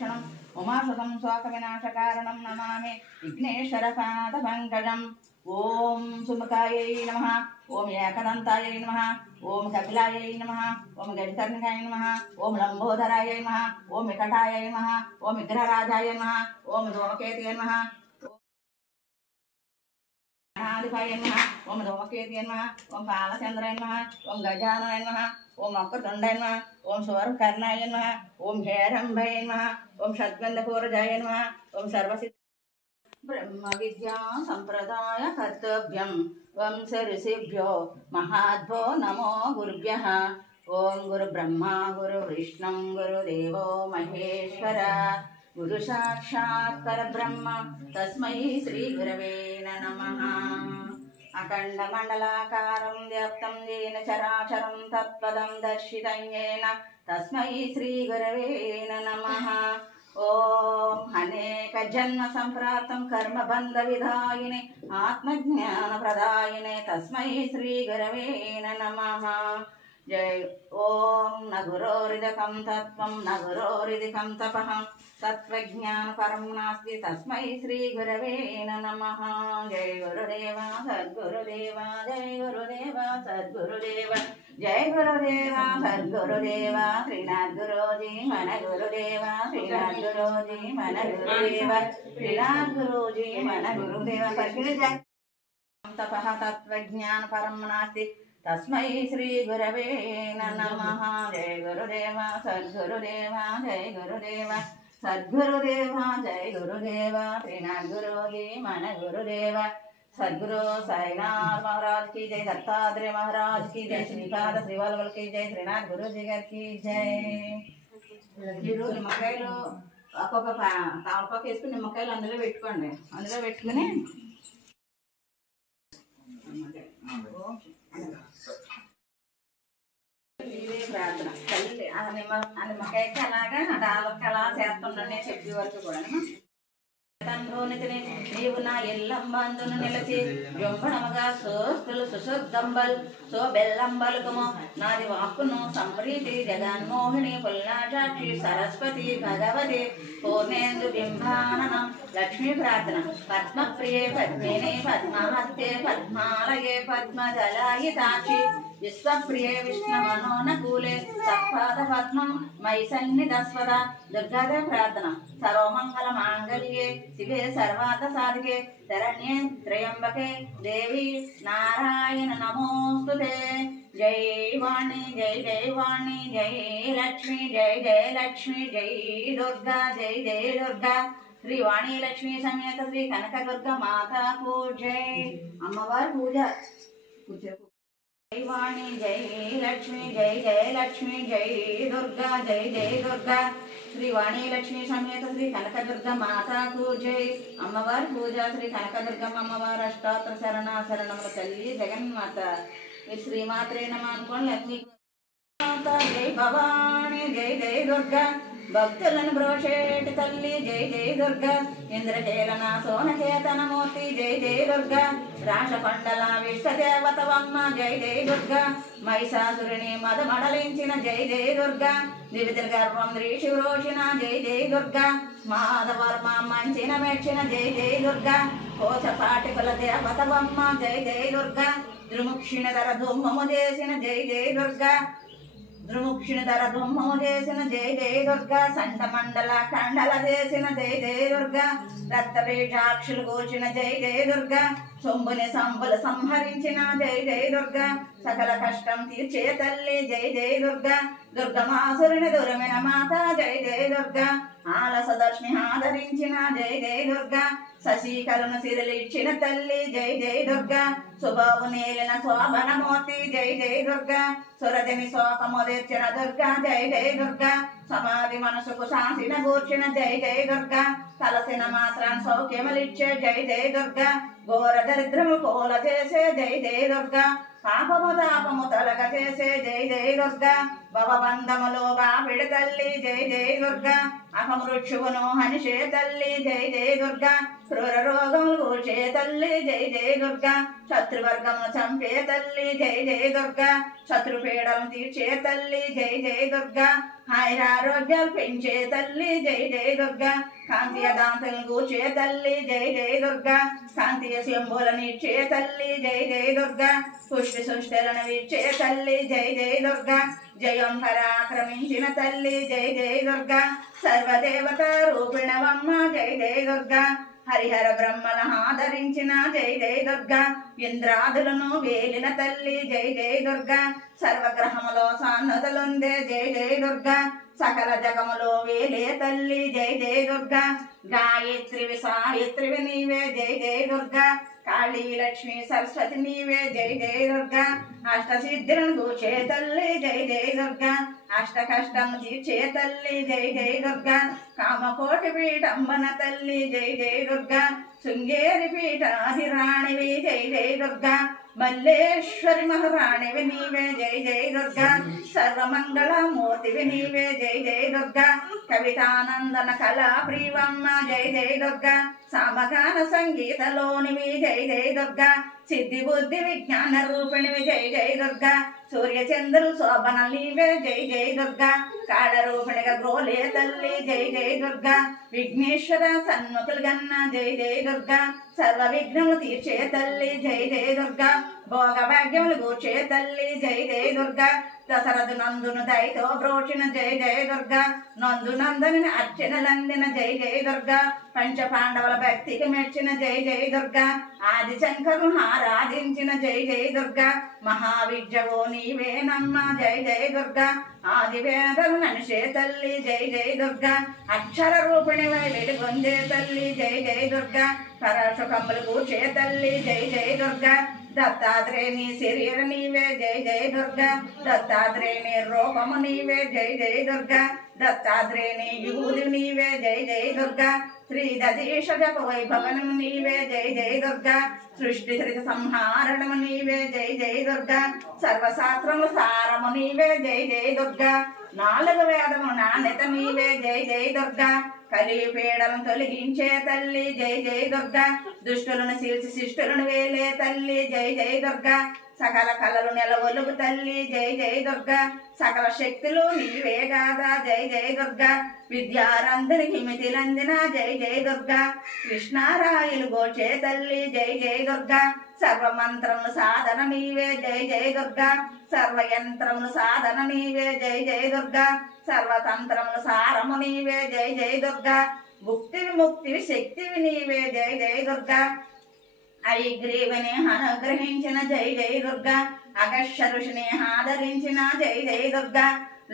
क्षणं उमाशुतं शोकविनाशकारणं नमामि विघ्नेश्वरपादपङ्कजम्। ओम सुमुखायै नमः, ओम एकदन्तायै नमः, ओम कपिलायै नमः, ओम गजकर्णिकायै नमः, ओम लंबोदरायै नमः, ओम विकटायै नमः, ओम विग्रहराजाय नमः, ओम धूमकेतये नमः, गणाधिपाय नमः, ओम धूमकेतये नमः, ओम बालचन्द्राय नमः, ओम गजाननाय नमः, ओम वक्रतुण्डाय नमः, ओम सूर्यकर्णाय नमः, ओम हेरम्बाय नमः, ओम षड्गन्धपूर्वजाय नमः, ओम सर्वसिद्ध ब्रह्म विद्या संप्रदाय कर्तव्यं वंश ऋषिभ्यो महाद्भो नमो गुरुभ्यः। ओम गुरु ब्रह्मा गुरु विष्णु गुरुदेवो महेश्वर गुरु साक्षात् परब्रह्म तस्मै श्री गुरवे नमः। अखंड मंडलाकारं व्याप्तं येन चराचरं तत्पदं दर्शितं येन तस्मै श्री गुरवे नमः। ओम अनेक जन्म संप्राप्तं कर्म बंध विधायिने आत्मज्ञान प्रदायिने तस्मै श्री गुरवे नमः। जय ओम न गुरोरिदकं तत्त्वं न गुरोरिदकं तपः तत्त्वज्ञान परं नास्ति तस्मै श्री गुरवे नमः। जय गुरुदेवा सद्गुरुदेवा जय गुरुदेवा सद्गुरुदेवा जय गुरुदेवा सद्गुरुदेवा श्रीनाथ गुरुजी मन गुरुदेवा श्रीनाथ गुरुजी मन गुरुदेवा श्रीनाथ गुरुजी मन गुरुदेवा जय तपः तत्त्वज्ञान परं नास्ति तस्मै श्री गुरवे नमः। जय गुरुदेवा सद्गुरुदेवा जय गुरुदेवा सद्गुरुदेवा जय गुरुदेवा श्रीनाथ गुरुजी मन गुरुदेवा सद्गुरु साईनाथ महाराज की जय, दत्तात्रेय महाराज की जय, श्रीपाद श्रीवल्लभ की जय, श्रीनाथ गुरुजी गाరి की जय। ఈరోజు నిమ్మకాయలు ఒక్కొక్క తాళపాకు వేసుకుని నిమ్మకాయలు అందులో పెట్టుకోండి, అందులో పెట్టుకుని ప్రార్థన తల్లి ఆ నిమ్మకాయకి అలాగా డాలకి అలా చేస్తుండీ చెప్పే వరకు కూడా తండ్రోనితిని నీవు నా ఎల్లంబందును నిలచి జొంబడముగా సోస్తులు సుశుద్ధంబల్ సో బెల్లంబలుకము నాది వాక్కును సంప్రీతి జగన్మోహిని పుల్లాచాక్షి సరస్వతి భగవతి పూర్ణేందు బింబాననం లక్ష్మీ ప్రార్థన పద్మప్రియే పద్మిని పద్మహస్తే పద్మాలయే పద్మజలాయితాక్షి విశ్వప్రియే విష్ణు మనోనకూలే సత్పాద పద్మం మయి సన్నిధస్వద దుర్గాదే ప్రార్థన సర్వమంగళ మాంగళ్యే శివే సర్వార్థ సాధికే శరణ్యే త్రయంబకే దేవి నారాయణ నమోస్తుతే। జై వాణి జై జై వాణి జై లక్ష్మి జై జయ లక్ష్మి జై దుర్గా జై జయ దుర్గా శ్రీ వాణి లక్ష్మీ సమేత శ్రీ కనక దుర్గా మాతాకు జై। అమ్మవారి పూజ जय वाणी जय लक्ष्मी जय जय लक्ष्मी जय दुर्गा जय जय दुर्गा श्री वाणी लक्ष्मी समेत श्री कनक दुर्गा माता को जय। अम्मवार पूजा श्री कनक दुर्गा अम्मवार अष्टोत्तर शरण शरणमुल तल्ली जगन्मात श्रीमात्रे नमः अनुकोंడి। लक्ष्मी माता जय भवानी जय जय दुर्गा భక్తులను బ్రోషేటి తల్లి జై జై దుర్గా ఇంద్రజేలన సోనకేతన మూర్తి జై జై దుర్గా రాషకొండల విశ్వదేవతవమ్మ జై జై దుర్గా మహిషాసురుని మదమడలించిన జై జై దుర్గా దివితుల గర్భం శ్రీశివరోషిన జై జై దుర్గా మాధవర్మ మంచిన మెచ్చిన జై జై దుర్గా కోశపాటికుల దేవతవమ్మ జై జై దుర్గా త్రిముక్షిణ ధర ధూమము చేసిన జై జై దుర్గా ధ్రుముక్షిణ ధర ధూమము చేసిన జై జై దుర్గా సండ మండల కండల చేసిన జై జై దుర్గా రక్తబీజాక్షులు కూర్చిన జై జై దుర్గా సొంబుని సంబులు సంహరించిన జై జై దుర్గా సకల కష్టం తీర్చే తల్లి జై జై దుర్గా దుర్గమాసురుని దురమిన మాత జై జై దుర్గా ఆలస దర్శని ఆదరించిన జై జై దుర్గా శశీకరుణ సిరలిచ్చిన తల్లి జై జై దుర్గా శుభవు నేలిన శోభనమూర్తి జై జై దుర్గా సురదిని శోకము తీర్చిన దుర్గా జై జై దుర్గా సమాధి మనసుకు శాంతిన కూర్చిన జై జై దుర్గా తలసిన మాత్రాన్ని సౌఖ్యములిచ్చే జై జై దుర్గా ఘోర దరిద్రము కోల చేసే జై జై దుర్గా పాపము తాపము తొలగ చేసే జై జై దుర్గా భవబంధములో బాపిడి తల్లి జై జై దుర్గా అపమృక్షువును హనిషే తల్లి జై జై దుర్గా క్రూర రోగములు కూర్చే తల్లి జై జై దుర్గా శత్రువర్గమును చంపే తల్లి జై జై దుర్గా శత్రుపీడము తీర్చే తల్లి జై జై దుర్గా ఆయురారోగ్యాలు పెంచే తల్లి జై జై దుర్గా కాంతియ దాంతలను కూర్చే తల్లి జై జై దుర్గా కాంతియ శంభులనిచ్చే తల్లి జై జై దుర్గా పుష్టి సృష్టిలను విచ్చే తల్లి జై జై దుర్గా జయం పరాక్రమించిన తల్లి జై జై దుర్గా సర్వదేవత రూపిణవమ్మ జై జై దుర్గా హరిహర బ్రహ్మల ఆదరించిన జై జై దుర్గా ఇంద్రాదులను వేలిన తల్లి జై జై దుర్గా సర్వగ్రహములో సాన్నతలుందే జై జై దుర్గా సకల జగములో వేలే తల్లి జై జై దుర్గా గాయత్రివి సాయత్రివి నీవే జై జై దుర్గా కాళీ లక్ష్మి సరస్వతి నీవే జై జై దుర్గా అష్టసిద్ధులను కూర్చే తల్లి జై జై దుర్గా అష్ట కష్టము తీర్చే తల్లి జై జై దుర్గా కామకోటి పీఠంబన తల్లి జై జై దుర్గా శృంగేరి పీఠాధిరాణివి జై జై దుర్గా మల్లేశ్వరి మహారాణివి నీవే జై జై దుర్గా సర్వమంగళమూర్తివి నీవే జై జై దుర్గా కవితానందన కళా ప్రియమ్మ జై జై దుర్గా సామగాన సంగీతలోనివి జై జై దుర్గా సిద్ధి బుద్ధి విజ్ఞాన రూపిణివి జై జై దుర్గా సూర్యచంద్రులు శోభన నీవే జై జై దుర్గా కాడ రూపిణిగా గ్రోలే తల్లి జై జై దుర్గా విఘ్నేశ్వర సన్ముఖులు గన్న జై జై దుర్గా సర్వ విఘ్నములు తీర్చే తల్లి జై జై దుర్గా భోగ భాగ్యములు కూర్చే తల్లి జై జై దుర్గా దశరథు నందును దయతో బ్రోచిన జై జై దుర్గా నందు నందని అర్చనలందిన జై జై దుర్గా పంచ పాండవుల భక్తికి మెచ్చిన జై జై దుర్గా ఆది శంకరును ఆరాధించిన జై జై దుర్గా మహావిద్యవో నీవేనమ్మ జై జై దుర్గా ఆది వేదలు ననిషే తల్లి జై జై దుర్గా అక్షర రూపిణివై వెలుగొందే తల్లి జై జై దుర్గా పరశుకములు కూర్చే తల్లి జై జై దుర్గా దత్తాత్రేయుని శరీర నీవే జై జై దుర్గా దత్తాత్రేయుని రూపము నీవే జై జై దుర్గా దత్తాత్రేయుని యుగుది నీవే జై జై దుర్గా శ్రీ దదీశ జప వైభవనము నీవే జై జై దుర్గా సృష్టి ధృత సంహారణము నీవే జై జై దుర్గా సర్వశాస్త్రము సారము నీవే జై జై దుర్గా నాలుగు వేదము నాణ్యత నీవే జై జై దుర్గా కలిపీడలను తొలగించే తల్లి జై జై దుర్గా దుష్టులను శీల్చి శిష్టులను వేలే తల్లి జై జై దుర్గా సకల కళలు నెలవొలుగు తల్లి జై జై దుర్గా సకల శక్తులు నీవే గాదా జై జై దుర్గా విద్యారందరికి మితిలందిన జై జై దుర్గా కృష్ణారాయులు గోచే తల్లి జై జై దుర్గా సర్వమంత్రములు సాధన నీవే జై జై దుర్గా సర్వయంత్రములు సాధన నీవే జై జై దుర్గా సర్వతంత్రములు సారము నీవే జై జై దుర్గా భుక్తివి ముక్తివి శక్తివి నీవే జై జై దుర్గా ఐగ్రీవని అనుగ్రహించిన జై జై దుర్గా అగస్య ఋషిని ఆదరించిన జై జై దుర్గా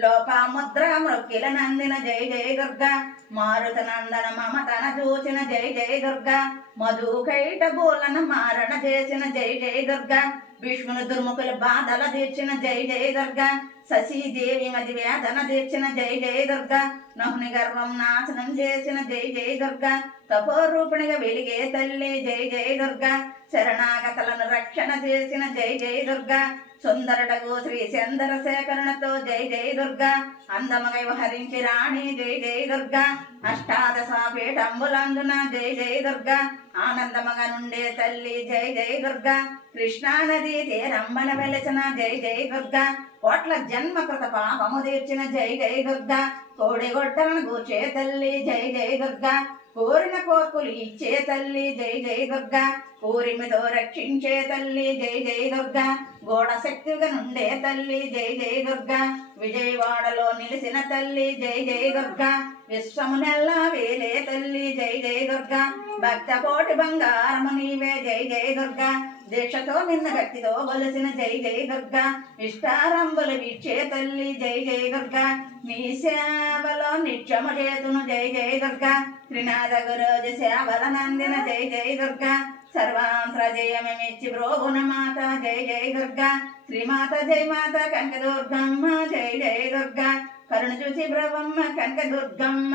లోపాముద్ర మృక్కిల నందిన జై జై దుర్గా మారుత నందన మమతన చూచిన జై జై దుర్గా మధుకైట బోలన మారణ చేసిన జై జై దుర్గా భీష్ముని దుర్ముఖుల బాధల తీర్చిన జై జై దుర్గా శశీదేవి మది వేదన తీర్చిన జై జై దుర్గా నహుని గర్వం నాశనం చేసిన జై జై దుర్గా తపోరూపిణిగా వెలిగే తల్లి జై జై దుర్గా శరణాగతలను రక్షణ చేసిన జై జై దుర్గా సుందరుడగు శ్రీ చంద్రశేఖరునితో జై జై దుర్గా అందముగా వ్యవహరించి రాణి జై జై దుర్గా అష్టాదశ పీఠంబులందున జై జై దుర్గా ఆనందముగా నుండే తల్లి జై జై దుర్గా కృష్ణానది తీరంబన వెలిసిన జై జై దుర్గా కోట్ల జన్మకృత పాపము తీర్చిన జై జై దుర్గా కోడిగొడ్డలను కూర్చే తల్లి జై జై దుర్గా కోరిన కోర్కులు ఇచ్చే తల్లి జై జై దుర్గా కోరిమితో రక్షించే తల్లి జై జై దుర్గా గోడ శక్తిగా నుండే తల్లి జై జై దుర్గా విజయవాడలో నిలిసిన తల్లి జై జై దుర్గా విశ్వమునెల్లా వేలే తల్లి జై జై దుర్గా భక్త కోటి బంగారము నీవే జై జై దుర్గా దీక్షతో నిన్న భక్తితో కొలిసిన జై జై దుర్గా ఇష్టారంభులు విచ్చే తల్లి జై జై దుర్గా నీ సేవలో నిత్యము చేతును జై జై దుర్గా త్రినాథ గురోజు సేవల నందిన జై జై దుర్గా సర్వాంధ్ర జయమిచ్చి బ్రోగుణ మాత జై జై దుర్గా శ్రీమాత జై మాత కనకదుర్గమ్మ జై జై దుర్గా కరుణ చూసి బ్రవమ్మ కనక దుర్గమ్మ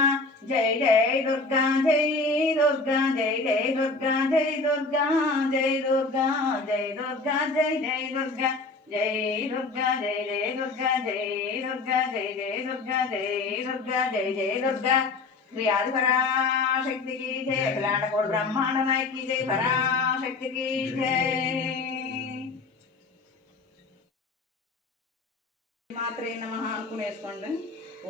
జై జై దుర్గా జై దుర్గా జై జై దుర్గా జై దుర్గా జై దుర్గా జై దుర్గా జై జై దుర్గా జై దుర్గా జై జై దుర్గా జై దుర్గా జై జై దుర్గా జై దుర్గా జై జై దుర్గా శ్రీ ఆది పరాశక్తికి జై అఖిలాండ కోటి బ్రహ్మాండ నాయకి జై పరాశక్తికి జై మాత్రే నమః అనుకునేసుకోండి.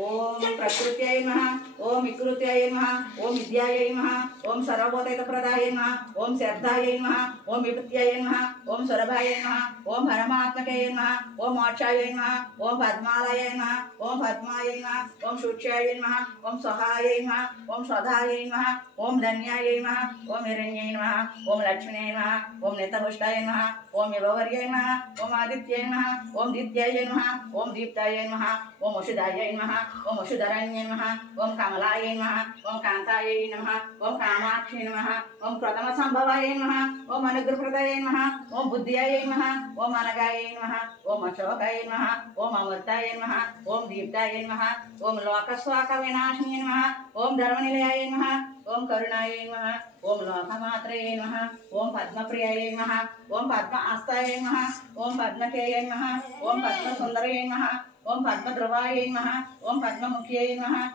ఓం ప్రకృత్యై నమః ఓం వికృత్యై నమః ఓం విద్యాయై నమః ఓం సర్వభూతహితప్రదాయై నమః ఓం శబ్దాయై నమః ఓం విభూత్యై నమః ఓం సురభాయై నమః ఓం పరమాత్మకై నమః ఓం మోక్షాయై నమః ఓం పద్మాలయై నమః ఓం పద్మాయై నమః ఓం శుచ్యాయై నమః ఓం సహాయై నమః ఓం స్వధాయై నమః ఓం ధన్యాయై నమః ఓం హిరణ్యై నమః ఓం లక్ష్మీయై నమః ఓం నితపుష్టాయ నమః ఓం విభవర్యై నమః ఓం ఆదిత్యై నమః ఓం దిత్యాయ నమః ఓం దీప్తాయ నమః ఓం వసుధాయ నమః ఓం వసుధరణ్యై నమః ఓం కమలాయ నమః ఓం కాంతాయ నమః ఓం కామాక్షి నమః ఓం ప్రథమ సంభవాయ నమః ఓం అనుగ్రహప్రదాయ నమః ఓం బుద్ధ్యాయ నమః ఓం అనగాయ నమః ఓం అశోకాయ నమః ఓం అమృతాయ నమః ఓం దీప్తాయ నమః ఓం లోకస్వాక వినాశినే నమః ఓం ధర్మనిలయాయ నమః ఓం కరుణాయ నమః ఓం లోకమాత్రయే నమః ఓం పద్మప్రియాయ నమః ఓం పద్మ ఆస్తాయ నమః ఓం పద్మకేయ నమః ఓం పద్మ సుందరయ నమః ఓం పద్మధ్రువాయ నమః ఓం పద్మముఖ్యై నమః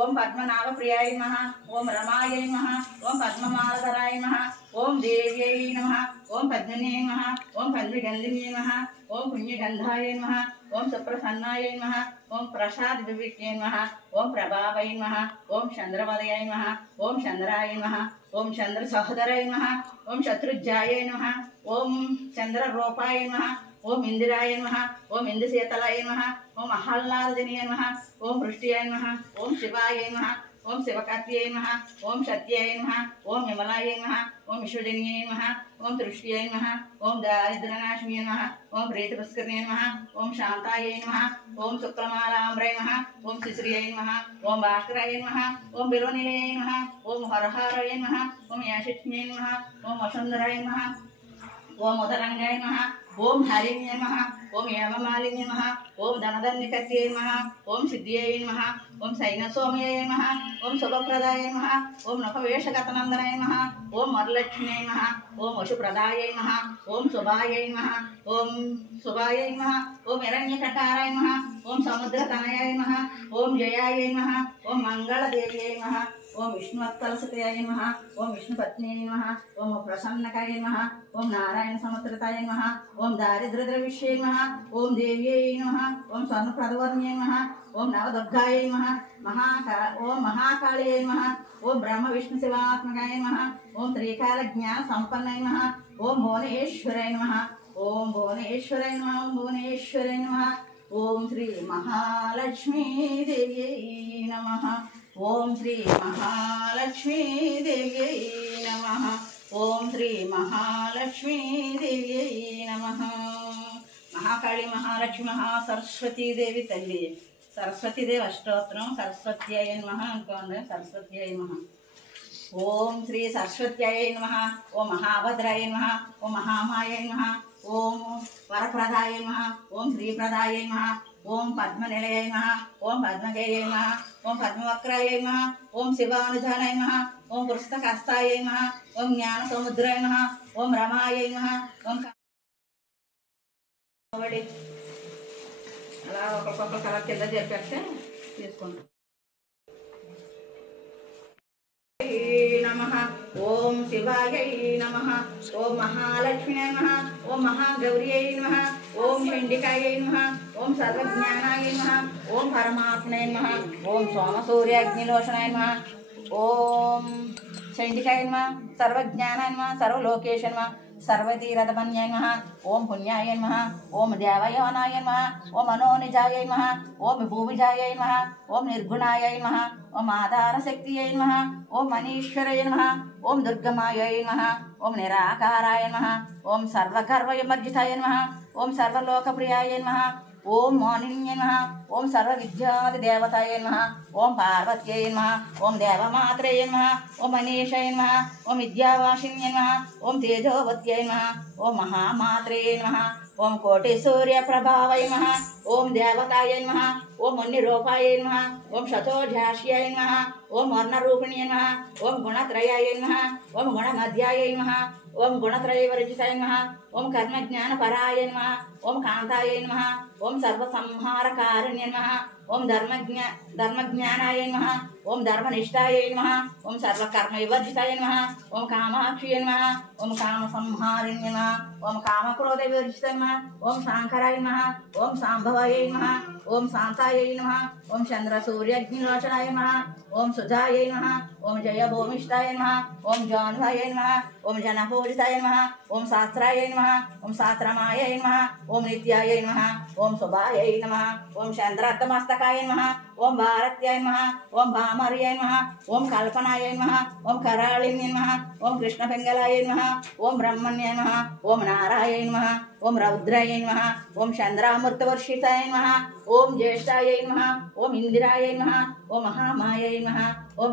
ఓం పద్మనాభప్రియాయ నమః ఓం రమాయ నమః ఓం పద్మమాలధరాయ నమః ఓం దేవ్యై నమః ఓం పద్మినే నమః ఓం పద్మగంధినే నమః ఓం పుణ్యగంధాయ నమః ఓం సుప్రసన్నాయ నమః ఓం ప్రసాద్ వివిక్యై నమః ఓం ప్రభావై నమః ఓం చంద్రవదయాయ నమః ఓం చంద్రాయ నమః ఓం చంద్ర సహోదరాయ నమః ఓం శత్రుజ్యాయ నమః ఓం చంద్రరూపాయ నమః ఓం ఇందిరాయ నమః ఓం ఇందుశీతలాయ నమః ఓం ఆహ్లాదినియ నమః ఓం వృష్టియాయ నమః ఓం శివాయ నమః ఓం శివకార్త్యై నమః ఓం సత్యాయ నమః ఓం విమలాయ నమః ఓం విశ్వజనీయ నమః ఓం దృష్ట్యాయ నమః ఓం దారిద్ర్యనాశిన్యై నమః ఓం ప్రీతిపుష్కరిణ్యై నమః ఓం శాంతాయ నమః ఓం శుక్లమాలాంబ్రై నమః ఓం శిశ్రియాయ నమః ఓం భాస్కరాయ నమః ఓం బిల్వనిలయాయ నమః ఓం హరహారాయ నమః ఓం యాశిష్ణ్యై నమః ఓం వసుంధరాయ నమః ఓం ఉదరంగాయ నమః ఓం హరిణ్యై నమః ఓం హేమమాలిన్యై నమః ఓం ధనధన్యకర్త్యై నమః ఓం సిద్ధ్యై నమః ఓం సైనసోమయై నమః ఓం శుభప్రదాయ నమః ఓం నఖవేషగతనందనాయ నమః ఓం వరలక్ష్మ్యై నమః ఓం వశుప్రదాయై నమః ఓం శుభాయై నమః ఓం శుభాయై నమః ఓం హిరణ్యకటారాయ నమః ఓం సముద్రతనయాయ నమః ఓం జయాయై నమః ఓం మంగళదేవ్యై నమః ఓం విష్ణువత్సలసుతాయ నమః ఓం విష్ణుపత్న్యై నమః ఓం ప్రసన్నకాయ నమః ఓం నారాయణ సముద్రతాయ నమః ఓం దారిద్ర్యద్రవిష్యై నమః ఓం దేవ్యై నమః ఓం స్వర్ణప్రదవర్ణ్యై నమః ఓం నవదుర్గాయై నమః ఓం మహాకాళియై నమః ఓం బ్రహ్మ విష్ణు శివాత్మకాయ నమః ఓం త్రికాల జ్ఞాన సంపన్నై నమః ఓం భువనేశ్వరాయ నమః ఓం భువనేశ్వరాయ నమః ఓం భువనేశ్వరాయ నమః ఓం శ్రీ మహాలక్ష్మీదేవ్యై నమః ఓం శ్రీ మహాలక్ష్మీదేవ్యై నమః ఓం శ్రీ మహాలక్ష్మీదేవ్యై నమః. మహాకాళి మహాలక్ష్మి మహాసరస్వతీదేవి తల్లి. సరస్వతీదేవి అష్టోత్తరం సరస్వత్యాయ నమః అనుకోండి. సరస్వత్యాయ నమః. ఓం శ్రీ సరస్వత్యాయ నమః. ఓం మహాభద్రాయ నమః. ఓం మహామాయ నమః. ఓం వరప్రదాయ నమః. ఓం శ్రీప్రదాయ నమః. ఓం పద్మనిలయ నమః. ఓం పద్మగేయ నమః. ఓం పద్మవక్రాయ నమః. ఓం శివానుజానాయ నమః. ఓం పుస్తకస్తాయ నమః. ఓం జ్ఞాన సముద్రాయ నమః. ఓం రమాయ నమః. ఓం అలా ఒక్కొక్క కలర్ కింద చెప్పేస్తే తీసుకుంటాం. నమః. ఓం శివాయై నమః. ఓం మహాలక్ష్మ్యై నమః. ఓం మహాగౌర్యై నమః. ఓం చండికాయై నమః. ఓం సర్వజ్ఞానాయ నమః. ఓం పరమాత్మనే నమః. ఓం సోమసూర్యాగ్నిలోచనాయ నమః. ఓం చండికాయ నమః. సర్వజ్ఞానాయ నమః. సర్వలోకేశ నమః. सर्वतीरथमन्याय नमः. ओम पुण्याय नमः. ओम देवयवनाय नमः. ओम मनोनिजाय नमः. ओम भूमिजाय नमः. ओम निर्गुणाय नमः. ओम आधारशक्तियै नमः. ओम मनीश्वराय नमः. ओम दुर्गमायै नमः. ओम निराकाराय नमः. ओम सर्वगर्वविमर्जिताय नमः. ओम सर्वलोकप्रियाय नमः. ఓం మోనిన్యై నమః ఓం సర్వవిద్యాదిదేవతాయై నమః ఓం పార్వత్యై నమః ఓం దేవమాత్రయై నమః ఓం మనీషై నమః ఓం విద్యావాసిన్యై నమః ఓం తేజోవత్యై నమః ఓం మహామాత్రయై నమః ఓం కోటి సూర్యప్రభావై నమః ఓం దేవతాయై నమః ఓం మునిరూపాయై నమః ఓం శతోజాస్యై నమః ఓం వర్ణరూపిణ్యై నమః ఓం గుణత్రయాయై నమః ఓం గుణమధ్యాయై నమః ఓం గుణత్రయవర్జితాయ నమః ఓం కర్మజ్ఞానపరాయ నమః ఓం కాంతాయ నమః ఓం సర్వసంహారకారిణ్య నమః ఓం ధర్మజ్ఞానాయ నమః ఓం ధర్మనిష్టాయ నమః ఓం సర్వకర్మవివర్జితాయ నమః ఓం కామాక్షియ నమః ఓం కామసంహారిణ్య నమః ఓం కామక్రోధవివర్జితాయ నమః ఓం శాంకరాయ నమః ఓం శాంభవాయ నమః ఓం శాంతాయ నమః ఓం చంద్రసూర్యగ్నిలోచనాయ నమః ఓం సుజాయ నమః ఓం జయభూమిష్టాయ నమః ఓం జాన్వాయ నమః ఓం జనపూజితాయ నమః ఓం శాస్త్రాయ నమః ఓం శాస్త్రమాయ నమః ఓం నిత్యాయ నమః ఓం శుభాయ నమః ఓం చంద్రార్ధమస్తకాయ నమః ఓం భారత్యాయ నమః ఓం భామర్యాయ నమః ఓం కల్పనాయ నమః ఓం కరాళిన్య నమః ఓం కృష్ణపింగళాయ నమః ఓం బ్రహ్మణ్యాయ నమః ఓం నారాయణ నమః ఓం రౌద్రాయ నమః ఓం చంద్రామృతవర్షితాయ నమః ఓం జ్యేష్ఠాయ నమః ఓం ఇందిరాయ నమః ఓం మహామాయ నమః ఓం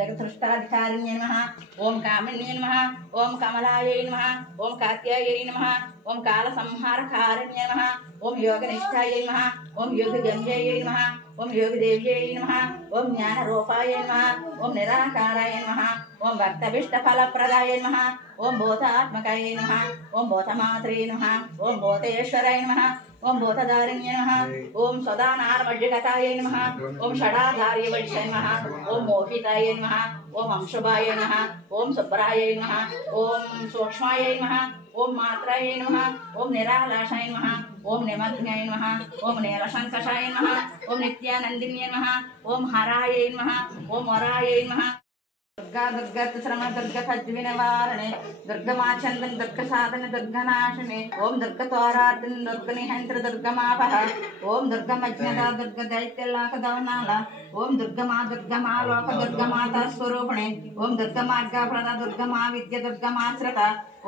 జగతృష్టాధికారిణ్య నమః ఓం కామిన్య నమః ఓం కమలాయ నమః ఓం కాత్యాయ నమః ఓం కాలసంహారకారిణ్య నమః ఓం యోగనిష్టాయ నమః ఓం యోగగమ్యాయ నమః ఓం యోగదేవ్యై నమః ఓం జ్ఞానరూపాయ నమః ఓం నిరాకారాయ నమః ఓం భక్తభిష్టఫలప్రదాయ నమః ఓం భూతాత్మకాయ నమః ఓం భూతమాత్రే నమః ఓం భూతేశ్వరాయ నమః ఓం భూతధారిణ్య నమః ఓం సదానార్మజ్జగతాయ నమః ఓం షడాధార్యవజ్జయ నమః ఓం మోహితాయ నమః ఓం అంశుభాయ నమః ఓం శుభ్రాయ నమః ఓం సూక్ష్మాయ నమః ఓం మాత్రాయ నమః ఓం నిరాలాశాయ నమః ఓం నిమగ్నాయ నమః ఓం నీలశంకషాయ నమః ఓం నిత్యానందిన్య నమః ఓం హరాయ నమః ఓం వరాయ నమః దుర్గా దుర్గశ్రమ దుర్గఖద్వినివారణే దుర్గమాచందన్ దుర్గసాధన దుర్గనాశిని ఓం దుర్గతోరార్దిని దుర్గనిహంత్ర దుర్గమాపహ ఓం దుర్గమజ్ఞద దుర్గదైత్యలాకదవనాల ఓం దుర్గమా లోక దుర్గమాతా స్వరూపిణి ఓం దుర్గమార్గప్రద దుర్గమా విద్య దుర్గమాశ్రత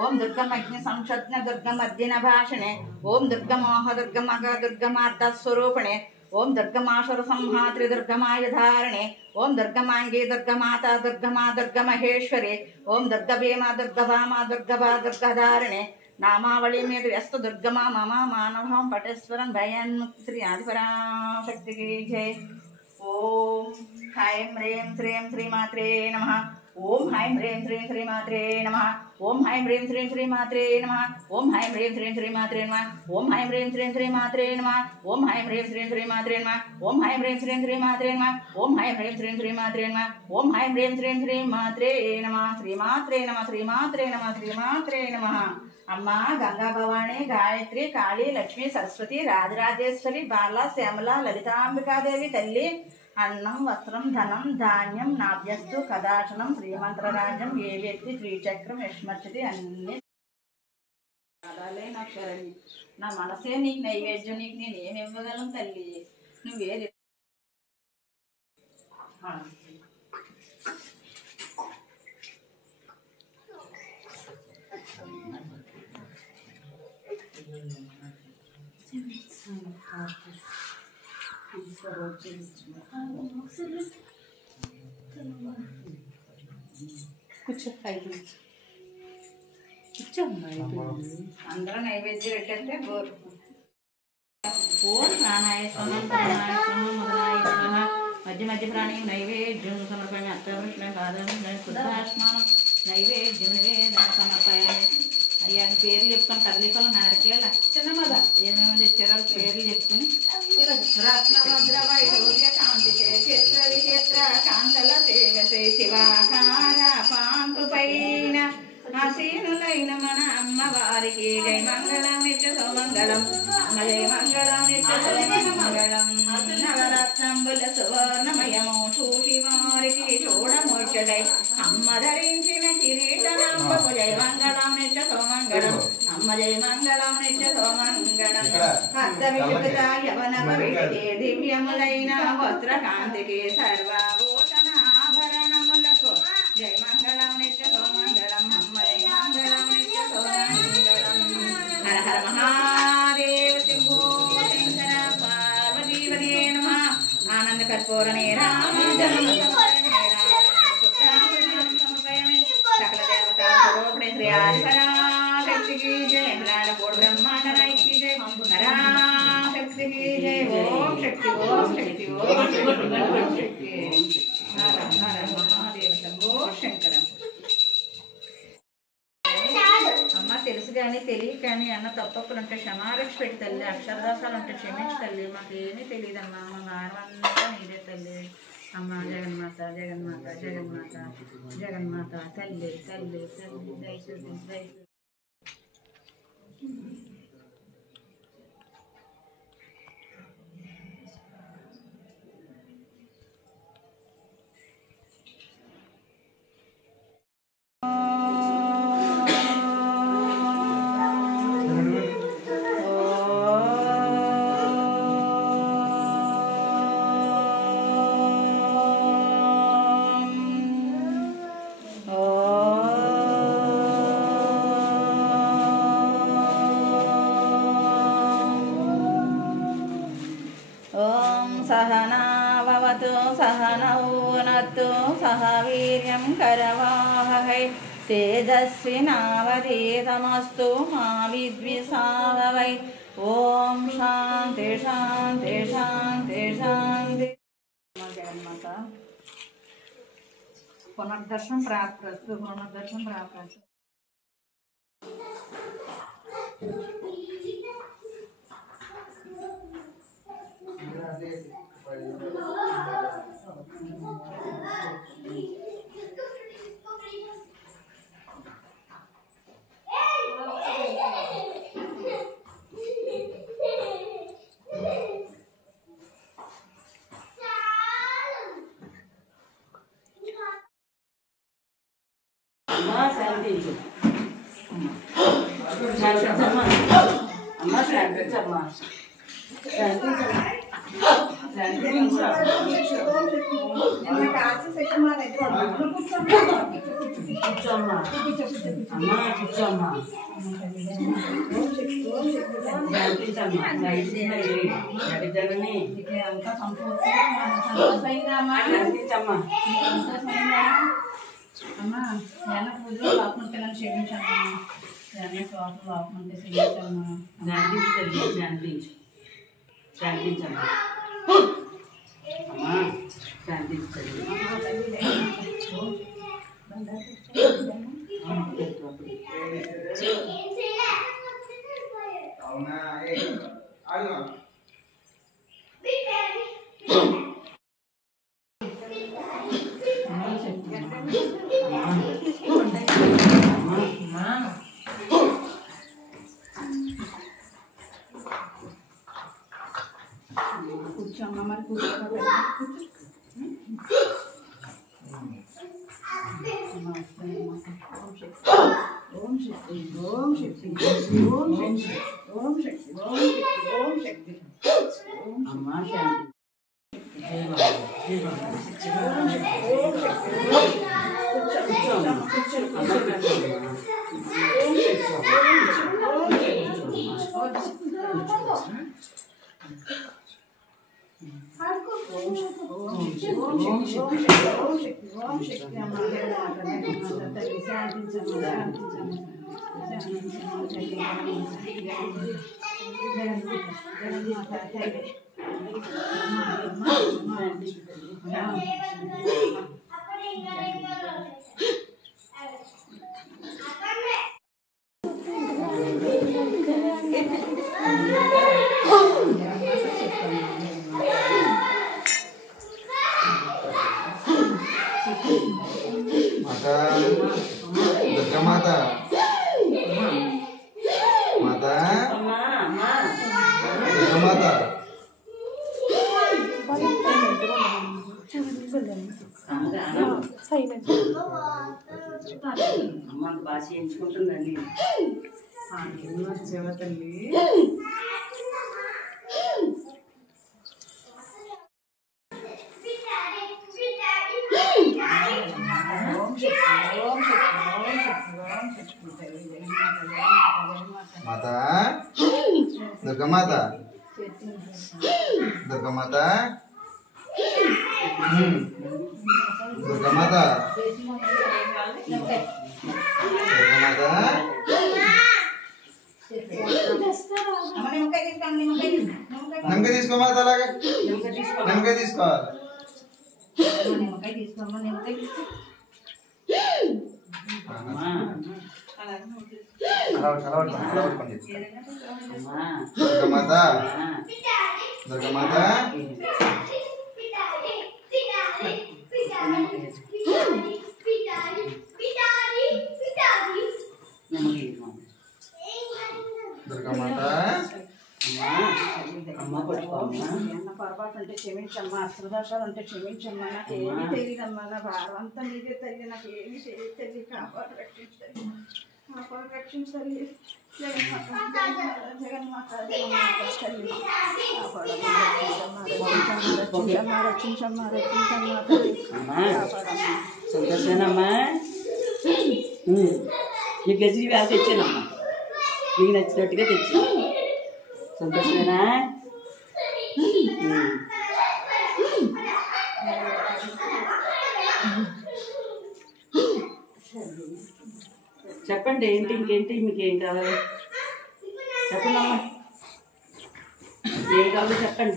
ఓం దుర్గమజ్ఞ సంక్షజ్ఞ దుర్గమద్దిన భాషిణి ఓం దుర్గమోహ దుర్గమగ దుర్గమార్ధ స్వరూపిణి ఓం దుర్గమాసుర సంహాత్రి దుర్గమాయుధారిణి ఓం దుర్గమాంగి దుర్గమాత దుర్గమా దుర్గమహేశ్వరి ఓం దుర్గభీమ దుర్గభామ దుర్గభా దుర్గధారిణి నామావళి మీద వ్యస్త దుర్గమా మమ మానవం పటేశ్వరం భయాన్ముక్తి శ్రీ ఆదిపరాశక్తికి జై. ఓం హ్రైం హ్రీం శ్రీం శ్రీమాత్రే నమః. ఓం హ్రైం హ్రీం శ్రీం శ్రీమాత్రే నమః. ఓం హ్రైం హ్రీం శ్రీం శ్రీమాత్రే నమః. ఓం హ్రైం హ్రీం శ్రీం శ్రీమాత్రే నమః. ఓం హ్రైం హ్రీం శ్రీం శ్రీమాత్రే నమః. ఓం హ్రైం హ్రీం శ్రీం శ్రీమాత్రే నమః. ఓం హ్రైం హ్రీం శ్రీం శ్రీమాత్రే నమః. ఓం హ్రైం హ్రీం శ్రీం శ్రీమాత్రే నమః. ఓం హ్రైం హ్రీం శ్రీం శ్రీమాత్రే నమః. శ్రీమాత్రే నమః. శ్రీమాత్రే నమః. శ్రీమాత్రే నమః. అమ్మా గంగా భవాణి గాయత్రి కాళీ లక్ష్మి సరస్వతి రాజరాజేశ్వరి బాల శ్యామల లలితాంబికాదేవి తల్లి అన్నం వస్త్రం ధనం ధాన్యం నాభ్యస్తు కదాచనం శ్రీమంత్రరాజ్యం ఏ వ్యక్తి త్రిచక్రం యష్మర్చతి అన్ని అక్షరని నా మనసే నీకు నైవేద్యం నీకు నేను ఏమి ఇవ్వగలను తల్లి నువ్వేది అందరూ నైవేద్యం పెట్టంటే గోరు ఓం ప్రాణాయ మధ్య మధ్య ప్రాణి నైవేద్యం సమర్పణ అత్తవృష్ణ పాదం శుద్ధాస్మానం నైవేద్యం నివేదన సమర్పయాలి. అయ్యా పేర్లు చెప్పుకొని కదలికలు నారికేళ్ళ చిన్నమద ఏమేమి తెచ్చారో పేర్లు చెప్పుకుని రత్నభద్రవైడూర్య కాంతికే చిత్ర విచిత్ర కాంతల సేవసే శివాకార పాంపు పైన ఆసీనులైన మన అమ్మవారికి జయ మంగళం నిత్య సోమంగళం అమ్మ జయ మంగళం నిత్య సోమంగళం. నవరత్నంబుల సువర్ణమయము చూసి వారికి చూడముచ్చటై అమ్మ ధరించిన కిరీటనంబకు జయ మంగళం నిత్య సోమంగళం అమ్మ జయ మంగళం నిత్య సోమంగళం. అర్ధ విశుద్ధ యవనమవిడికి దివ్యములైన వస్త్రకాంతికి సర్వభూషణ ఆభరణములకు జయ మంగళం నిత్య సోమంగళం అమ్మ జయ మంగళం నిత్య సోమంగళం. హర హర మహాదేవ శంభో. आदिपराशक्ति की जय हिरण्यकोट ब्रह्मांड नायक की जय पराशक्ति की जय ओम शक्ति ओम शक्ति ओम शक्ति हर हर महादेव शंभो शंकर అమ్మ తెలుసు కానీ తెలియక కానీ అన్న తప్పప్పులు ఉంటే క్షమారక్ష పెట్టి తల్లి అక్షరదాసాలు ఉంటే క్షమించి తల్లి మాకు ఏమీ తెలియదమ్మా మా నారమంతా నీదే తల్లి అమ్మ జగన్మాత జగన్మాత జగన్మాత జగన్మాత తల్లి తల్లి తల్లి దయచేసి దయచేసి सहनावतु सहनौ भुनक्तु सह वीर्यं करवावहै तेजस्विनावधीतमस्तु मा विद्विषावहै ओम शांति शांति शांति शांति। जगन्माता पुनर्दर्शन प्राप्तस्तु पुनर्दर्शन प्राप्तस्तु। అమ్మా జ్ఞాన పూజలో లోపముంటే నన్ను క్షమించమ్మా జ్ఞాన స్వామి లోపముంటే క్షమించమ్మా శాంతించమ్మా అమ్మా శాంతించండి అవునా కూర్చోమ్మా మరి ఓం శక్తి ఓం శక్తి ఓం శక్తి ఓం శక్తి ఓం శక్తి అమ్మా శాంతి माता माता माता అమ్మ బాగా చేయించుకుంటుందండి వచ్చేవా తల్లి माता दुर्गा माता दुर्गा माता दुर्गा माता నిమ్మకాయ తీసుకోమాత అలాగే నిమ్మకాయ తీసుకోవాలి నిమ్మకాయ తీసుకోమ్మా నిమ్మకాయ తీసుకో దుర్గమాత దుర్గమాత దుర్గమాత అమ్మ పొరపాటు అంటే క్షమించమ్మా అస్త్రదోషాలు అంటే క్షమించమ్మా నాకు ఏమీ తెలియదమ్మా నా భారం అంతా నీకే తెలియదు నాకు ఏమీ తెలియదు కాపాడు రక్షించాలి కాపాడు రక్షించాలి జగన్మాత తల్లి రక్షించమ్మా రక్షించమ్మా రక్షించమ్మా సంతోషమేనమ్మా నీకు గజీ వ్యాధి తెచ్చానమ్మా నీకు నచ్చినట్టుగా తెచ్చు సంతోషమేనా చెప్పండి ఏంటి ఇంకేంటి మీకేం కావాలి చెప్పండి అమ్మా ఏం కావాలో చెప్పండి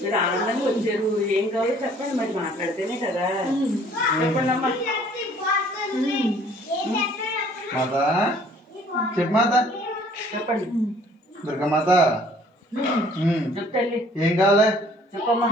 మీరు ఆనందంగా వచ్చారు ఏం కావాలో చెప్పండి మరి మాట్లాడితేనే కదా చెప్పండి అమ్మా మాత చెప్పు మాత చెప్పండి దుర్గమాత చెప్తాండి ఏం కావాలి చెప్పమ్మా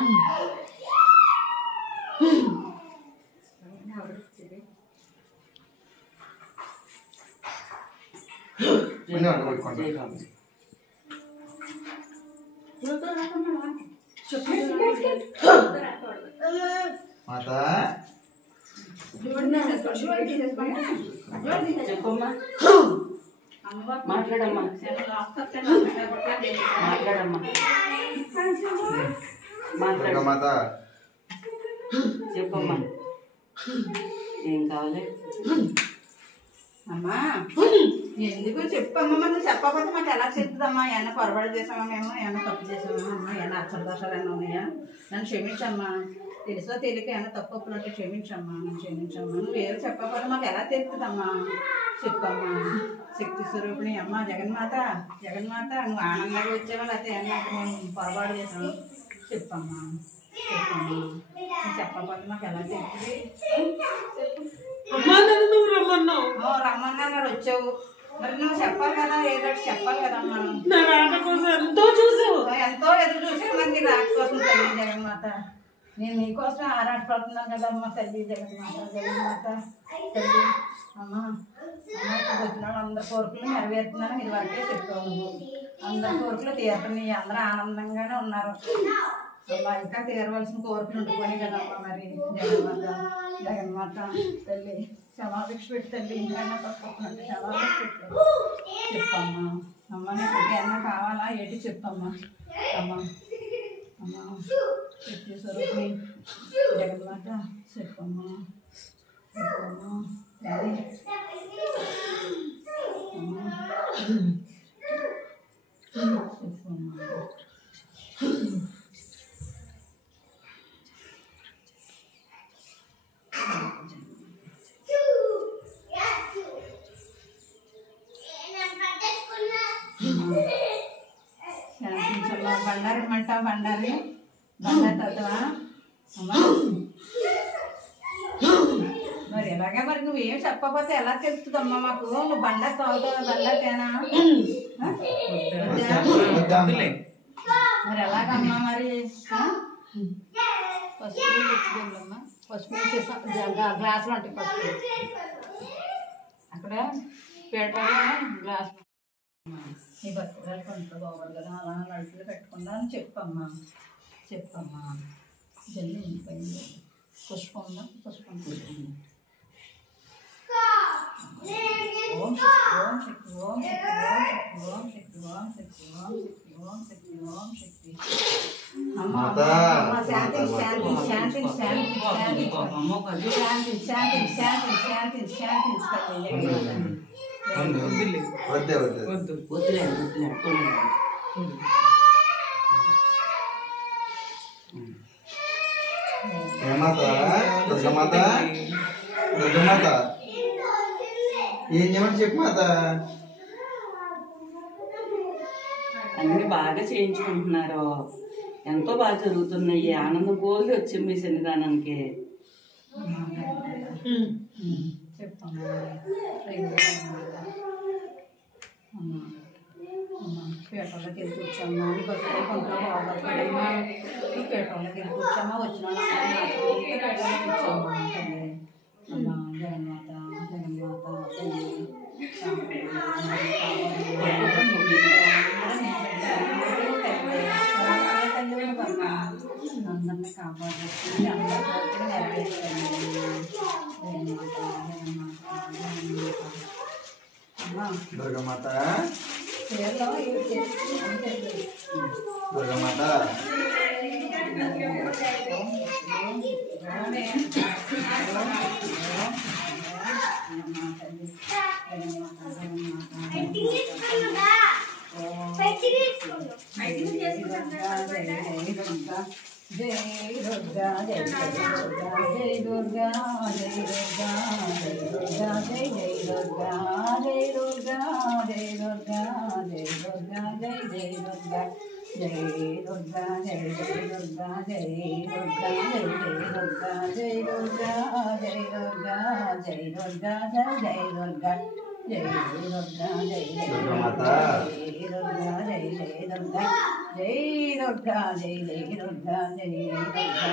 మాత చెప్పమ్మా మాట్లాడమ్మా మాట్లాడమ్మా మాట్లాడు దుర్గమాత చెప్పమ్మా ఏం కావాలి అమ్మా ఎందుకు చెప్పమ్మా మరి నువ్వు చెప్పకపోతే మాకు ఎలా చెప్తుందమ్మా ఏమన్నా పొరపాటు చేసామా మేము ఏమన్నా తప్పు చేసామా అమ్మా ఏమన్నా అక్షరదోషాలు ఏమన్నా ఉన్నాయా నన్ను క్షమించమ్మా తెలుసో తెలియక ఏమన్నా తప్పు ఒప్పునట్టు క్షమించమ్మా నన్ను క్షమించమ్మా నువ్వు ఏదో చెప్పకపోతే మాకు ఎలా తెలుస్తుందమ్మా చెప్పమ్మా శక్తి స్వరూపిణి అమ్మ జగన్మాత జగన్మాత నువ్వు ఆనందంగా వచ్చావా లేకపోతే ఏమన్నా మేము పొరపాటు చేసాము చెప్పమ్మా చెప్పమ్మా నువ్వు చెప్పకపోతే మాకు ఎలా తెలుస్తుంది రమ్మన్నా మరి వచ్చావు మరి నువ్వు చెప్పాలి కదా ఏదో చెప్పాలి కదమ్మా ఎంతో చూసావు ఎంతో ఎదురు చూసి మరి నీ రాకపోతుంది తల్లి జగన్మాత నేను నీకోసం ఆరాటపడుతున్నాను కదమ్మా తల్లి జగన్మాత జగన్మాత తల్లి అమ్మా అమ్మ ఇప్పుడు వచ్చిన అందరి కోరికలు నెరవేరుతున్నాను మీరు వాటికే చెప్పుకోవు అందరి కోరికలు తీరుతున్నాయి అందరూ ఆనందంగానే ఉన్నారు అమ్మా ఇంకా తీరవలసిన కోరికలు ఉంటుకొని కదమ్మా మరి జగన్మాత జగన్మాత తల్లి క్షమాభిక్ష పెట్టి తల్లి ఇంకైనా తప్పకుండా క్షమాభిక్ష పెట్టు చెప్పమ్మా అమ్మ నీకు ఏమన్నా కావాలా ఏంటి చెప్పమ్మా అమ్మా అమ్మా శక్తి స్వరూపిణి జగన్మాత చెప్పమ్మా చెప్పమ్మా తల్లి అమ్మా చెప్పమ్మా శాంతించమ్మా బండారు ఇమ్మంటావు బండారు తగ్గుతావా అమ్మా మరి ఎలాగే మరి నువ్వేం చెప్పకపోతే ఎలా తెలుస్తుందమ్మా మాకు నువ్వు బండారు తాగుతావు బండారుకేనా మరి ఎలాగమ్మా మరి పసుపు తెచ్చుకోమ్మా పసుపు గ్లాసులు ఉంటాయి పసుపు అక్కడ గ్లాస్ నీ బతుకురాలు కొంత బాగోదు కదా అలా నడుపులు పెట్టకుండా అని చెప్పమ్మా చెప్పమ్మా జల్లి ఉండిపోయింది పుష్పం ఉందా పుష్పం మాతా శాంతి శాంతి శాంతి శాంతి శాంతి శాంతి శాంతి శాంతి శాంతి శాంతి వద్దే వద్దే ఏమాత దుర్గమాత దుర్గమాత ఏం చేయమని చెప్పు మాత అన్ని బాగా చేయించుకుంటున్నారు, ఎంతో బాగా జరుగుతున్నాయి. ఆనందం కోల్ది వచ్చింది మీ సన్నిధానానికి. పేటలోకి వెళ్ళి కూర్చోమ్మా నీ బతుకు కొంట్లో బాగుపడమ్మా పేటలోకి వెళ్ళి కూర్చోమ్మా వచ్చిన పేటలో కూర్చోమ్మా తల్లి అమ్మా జగన్మాత జగన్మాత తల్లి అందరినీ కాపాడుతుంది అందరికీ నెరవేర్చండి జగన్మాత జగన్మాత అమ్మా దుర్గమాత పేర్లో దుర్గమాత జై దుర్గా జై దుర్గా జై దుర్గా జై దుర్గా జై దుర్గా జై జై దుర్గా జై దుర్గా జై దుర్గా జై దుర్గా జై జై దుర్గా జై దుర్గా జై జై దుర్గా జై దుర్గా జై జై దుర్గా జై దుర్గా జై దుర్గా జై దుర్గా జై జై దుర్గా జై దుర్గా జై జై దుర్గమాత దుర్గా జై జై దుర్గా జై దుర్గా జై జై దుర్గా జై దుర్గా జై జై దుర్గా జై దుర్గా జై జై దుర్గా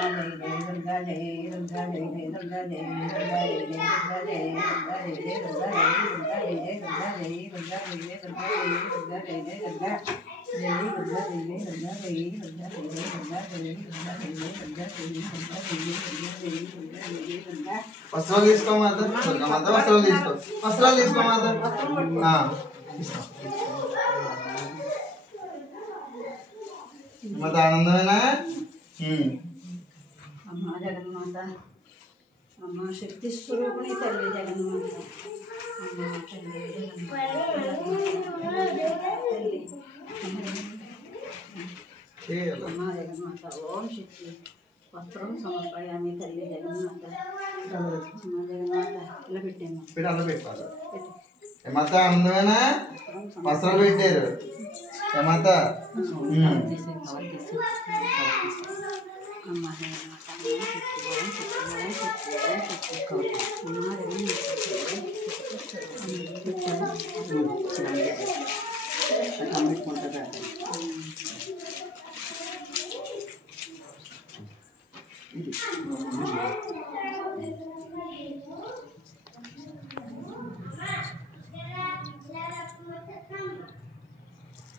జై దుర్గా జై జై దుర్గా జై దుర్గా జై దుర్గా జై దుర్గా జై జై దుర్గా జై దుర్గా జై జై దుర్గా జై దుర్గా జై జై దుర్గా జై దుర్గా జై జై దుర్గా జై దుర్గా జై జై దుర్గా జై జై దుర్గా వస్త్రాలు తీసుకో మాత దుర్గమాత వస్త్రాలు తీసుకో వస్త్రాలు తీసుకో మాత మాత ఆనందమేనా అమ్మ జగన్మాత అమ్మ శక్తి స్వరూపిణి తల్లి జగన్మాత అమ్మ తల్లి అమ్మ జగన్మాత ఓం శక్తి వస్త్రం సమర్పయామి తల్లి జగన్మాత అమ్మ జగన్మాత ఇలా పెట్టాము పెట్టి అలా పెట్టాలి ఏమాత ఆనందమేనా వస్త్రాలు పెట్టారు ఏమాత అమ్మ పెట్టుకుంటుందా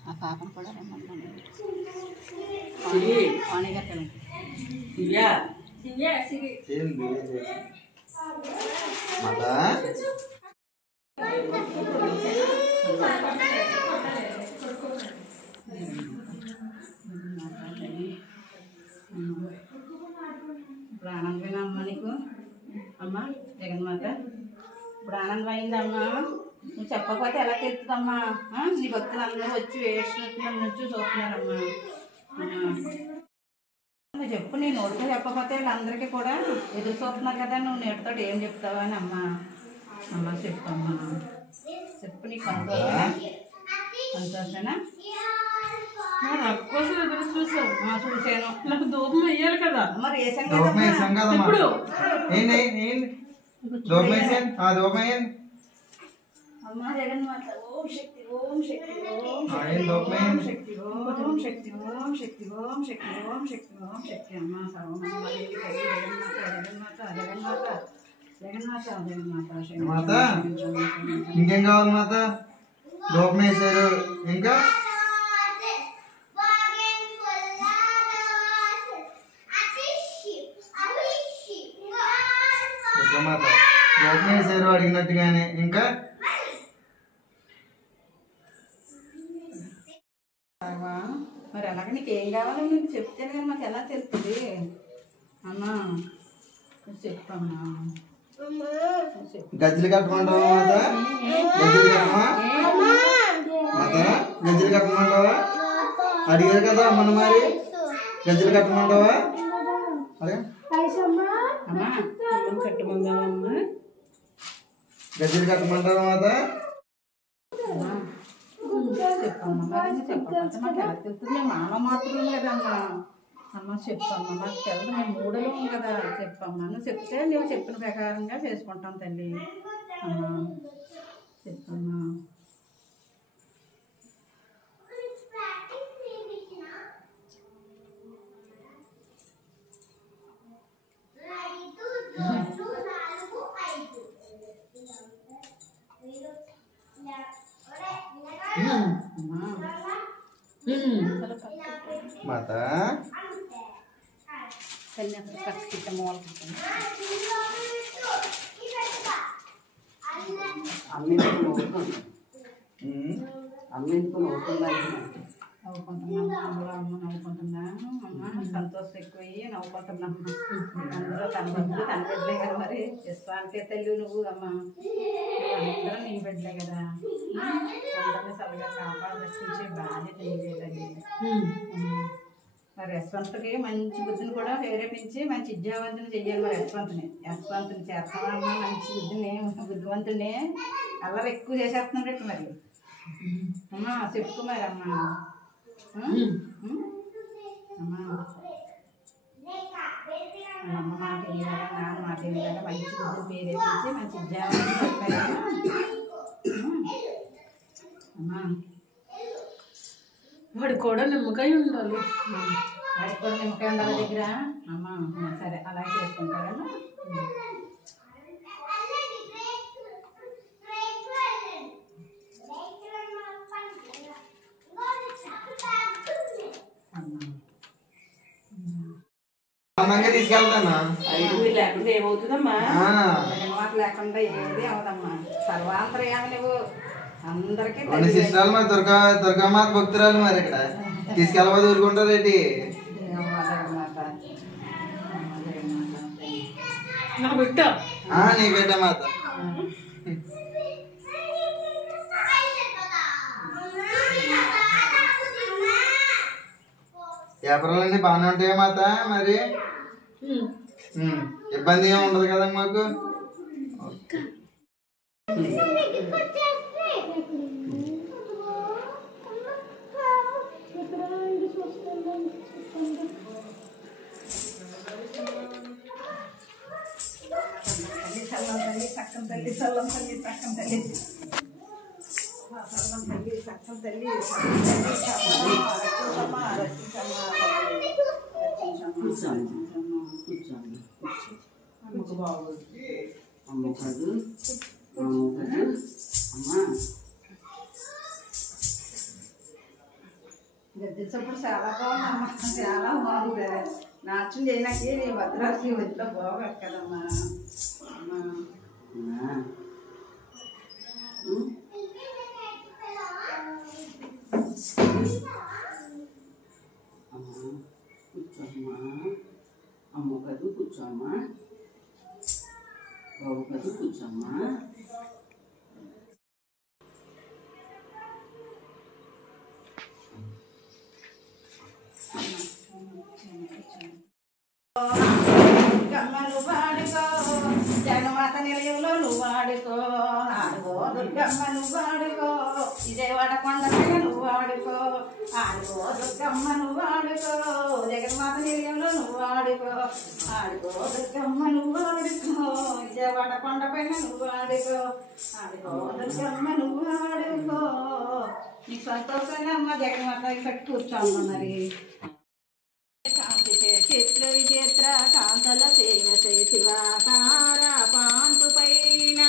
ఆ పాపం కూడా రమ్మన్నాను దివ్యా ఏంది మాత ఇప్పుడు ఆనందమైన అమ్మ నీకు అమ్మ జగన్మాత ఇప్పుడు ఆనందం అయిందమ్మా నువ్వు చెప్పకపోతే ఎలా తెలుస్తుందమ్మా నీ భక్తులు అందరూ వచ్చి వేసినట్టు నుంచి చూస్తున్నారమ్మా నువ్వు చెప్పు నీ నోటితో చెప్పకపోతే వీళ్ళందరికీ కూడా ఎదురు చూస్తున్నారు కదా నువ్వు నేటితో ఏం చెప్తావా అని అమ్మా అమ్మ చెప్పమ్మా చెప్పు నీకు సంతోషమేనా నాకు కోసం ఎదురు చూసావు. చూశాను నాకు దూపం వేయాలి కదా. మరి వేసాం దూపం వేసాం కదా కదమ్మా. ఇప్పుడు ఏంటి దూపం వేసాను దూపం వేయండి. అమ్మా జగన్మాత ఓం శక్తి ఓం శక్తి ఓం ఏం దూపం శక్తి ఓం శక్తి ఓం శక్తి ఓం శక్తి ఓం శక్తి ఓం శక్తి అమ్మ సర్వమంగళ జగన్మాత జగన్మాత జగన్మాత జగన్మాత జగన్మాత మాత ఇంకేం కావాలి మాత? దూపం వేసారు ఇంకా మాత దూపం వేసారు అడిగినట్టుగానే ఇంకా చెప్పవా? మరి అలాగే నీకేం కావాలో నీకు చెప్తేనే కానీ మాకు ఎలా తెలుస్తుంది అమ్మా? చెప్పమ్మా. గజ్జలు కట్టమంటావా మాత? గజ్జలు కట్టమా మాత? గజ్జలు కట్టమంటావా? అడిగారు కదా అమ్మను మరి. గజ్జలు కట్టమంటావా? అదే అమ్మా అమ్మని కట్టమందావమ్మా. గజ్జలు కట్టమంటావా మాత? చెప్పమ్మా. మరి చెప్పకపోతే మాకు ఎలా తెలుస్తుంది? మానవ మాత్రం కదమ్మా. అమ్మ చెప్పమ్మా. మాకు తెలదు, మేము మూడలో కదా. చెప్పమ్మా. నువ్వు చెప్తే నువ్వు చెప్పిన ప్రకారంగా చేసుకుంటాం తల్లి. అమ్మా చెప్పమ్మా. మాత అమ్మెందుకు నవ్వుతుంది? అమ్మెందుకు నవ్వుతున్నాయి? నవ్వుకుంటున్నాము. అందులో అమ్మ నవ్వుకుంటున్నాను. అమ్మ సంతోషం ఎక్కువయ్యి నవ్వుకుంటున్నాము. అందరూ తన బిడ్డలు తన బిడ్డలే కదా. మరి విశ్వానికే తల్లి నువ్వు అమ్మ. అందరూ నీ బిడ్డలే కదా. అందరినీ చల్లగా కాపాడు రక్షించే బాధ్యత నీదేదండి. మరి యశ్వంతుకి మంచి బుద్ధిని కూడా ప్రేరేపించి మంచి విద్యావంతుని చెయ్యాలి. మరి యశ్వంతుని చేస్తామమ్మా. మంచి బుద్ధివంతుడిని అల్లరి ఎక్కువ చేసేస్తున్నాడు మరి. అమ్మా చెప్పు మరి అమ్మా. అమ్మా అమ్మ మాట ఏలాగా నాన్న మాట ఏలాగా మంచి బుద్ధిని ప్రేరేపించి మంచి విద్యావంతుని అమ్మా. వాడు కూడా నిమ్మకాయ ఉండాలి. వాడికి కూడా నిమ్మకాయ ఉండాలి దగ్గర. అమ్మా సరే అలాగే చేసుకుంటారా? అన్నంగా తీసుకెళ్తానా? ఐదు లేకుండా ఏమవుతుందమ్మా? మాకు లేకుండా ఏది అవదమ్మా. సర్వాంతర్యామి నువ్వు అందరికీ శిష్యురాలు మరి దుర్గామాత భక్తురాలు మరి ఇక్కడ తీసుకెళ్ళబోదు ఊరుకుంటారు ఏంటి? నా బిడ్డ నీ బిడ్డ మాత. వ్యాపారాలన్నీ బాగానే ఉంటాయా మాత? మరి ఇబ్బంది ఏమి ఉండదు కదా మాకు. చక్కం తల్లి చల్లం తల్లి చక్కం తల్లి చల్లం తల్లి చక్కం తల్లి కూర్చోండి. అమ్మకు బాగోదు. అమ్మ కాదు అమ్మా. గద్దించప్పుడు చాలా బాగుందమ్మా. చాలా బాగుంది. నాట్యం చేయడానికి నీ భద్రాసి వదిలో బాగోదు కదమ్మా. అమ్మా కూర్చోమ్మా. అమ్మ కాదు కూర్చోమ్మా. బాబు కాదు కూర్చోమ్మా. దుర్గమ్మను వాడుకో జగమాత నిలయంలో నువ్వు వాడుకో. ఆడుకో దుర్గమ్మను వాడుకో విజయవాడ కొండ నువ్వు వాడుకో. ఆడుకో దుర్గమ్మను వాడుకో జగన్మాత నిలయంలో నువ్వు వాడుకో. ఆడుకో దుర్గమ్మను వాడుకో విజయవాడ కొండ పైన నువ్వు వాడుకో. ఆడుకో దుర్గమ్మను వాడుకో. నీకు సంతోషంగా అమ్మ జగన్మాత ఇక్కడ కూర్చోమ్మ. మరి చిత్ర విచిత్ర కాంతల సేవ శివాకార పాంతు పైన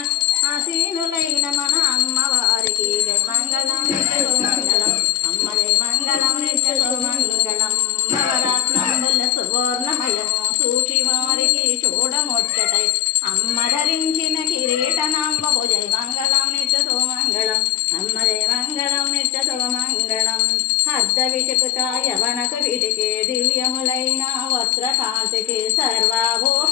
ఆసీనులైన మన అమ్మవారికి మంగళం నిత్య మంగళం. అమ్మలే మంగళం నిత్య మంగళం. నవరత్నముల సువర్ణమయము సూచి వారికి చూడముచ్చటై అమ్మ ధరించిన కిరీటనాంబకు జయ మంగళం నిత్య మంగళం. అమ్మలే మంగళం నిత్య మంగళం. అర్ధ విష శాంతికి సర్వభూత